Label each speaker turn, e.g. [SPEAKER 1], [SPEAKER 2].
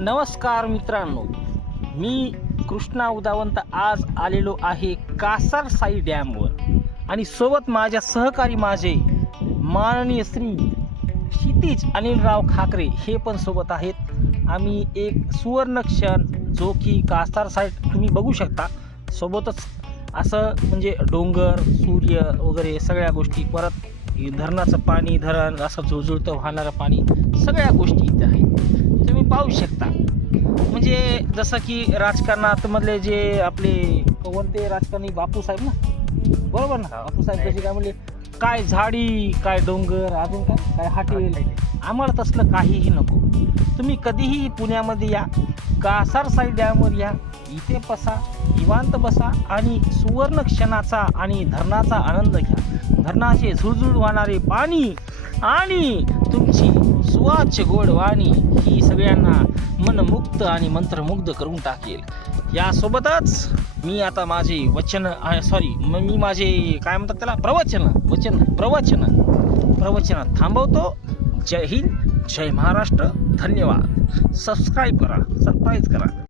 [SPEAKER 1] नमस्कार मित्रांनो. मी कृष्णा उदावंत आज आलेलो आहे कासार साई डॅमवर. आणि सोबत माझ्या सहकारी माझे माननीय श्री क्षितिज अनिलराव खाकरे हे पण सोबत आहेत. आम्ही एक सुवर्ण क्षण जो की कासार साईड तुम्ही बघू शकता. सोबतच असं म्हणजे डोंगर सूर्य वगैरे सगळ्या गोष्टी परत धरणाचं पाणी धरण असं झुळझुळतं वाहणारं पाणी सगळ्या गोष्टी इथे आहेत. तुम्ही पाहू शकता. म्हणजे जसं की राजकारणात मधले जे आपले कोणते राजकारणी बापूसाहेब ना? बरोबर ना? बापूसाहेब कसे काय म्हणले काय झाडी काय डोंगर अजून काय? काय हॉटेल आम्हाला तसलं काहीही नको. तुम्ही कधीही पुण्यामध्ये या. कासार साई डॅमवर या इथे बसा निवांत बसा आणि सुवर्ण क्षणाचा आणि धरणाचा आनंद घ्या. धरणाचे झुळझुळ वाहणारे पाणी आणि तुमची सुवाच्य गोड वाणी ही सगळ्यांना मनमुक्त आणि मंत्रमुग्ध करून टाकेल. यासोबतच मी आता माझे वचन सॉरी मी माझे काय म्हणतात त्याला? प्रवचन वचन प्रवचन प्रवचन थांबवतो. जय हिंद. जय महाराष्ट्र धन्यवाद. सबस्क्राईब करा सरप्राईज करा.